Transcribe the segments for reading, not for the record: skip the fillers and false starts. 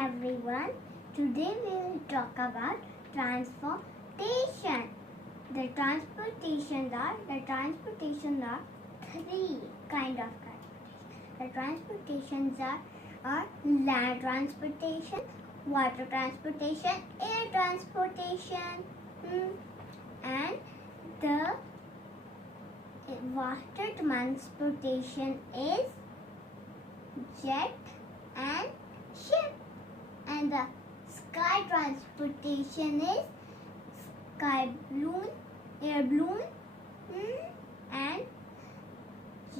everyone. Today we will talk about transportation. The transportations are three kind of transportation. The transportations are land transportation, water transportation, air transportation, and the water transportation is jet and ship, and the sky transportation is sky balloon, air balloon, and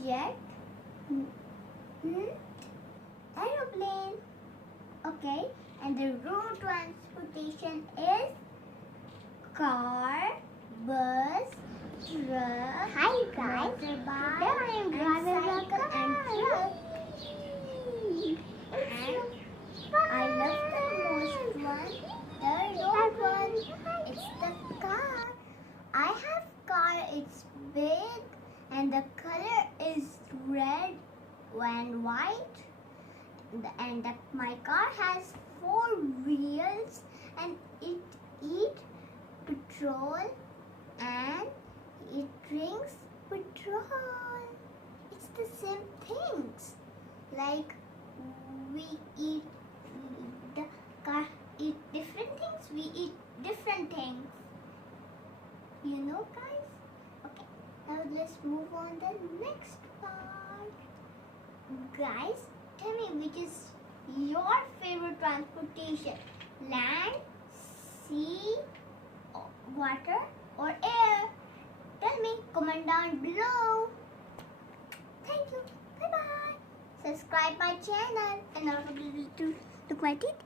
jet, aeroplane. Okay, and the road transportation is car, bus, truck, motorbike, and cycle and truck. And I love the most one, the road one. It's the car. I have car. It's big, and the color is red and white. And my car has 4 wheels, and it eats petrol and it drinks petrol. It's the same things. Like we eat, the car eat different things. We eat different things. You know, guys? Okay, now let's move on to the next part. Guys, tell me, which is your favorite transportation? Land, sea, water, or air? Tell me, comment down below. Thank you. Bye bye. Subscribe my channel and also to look my teeth.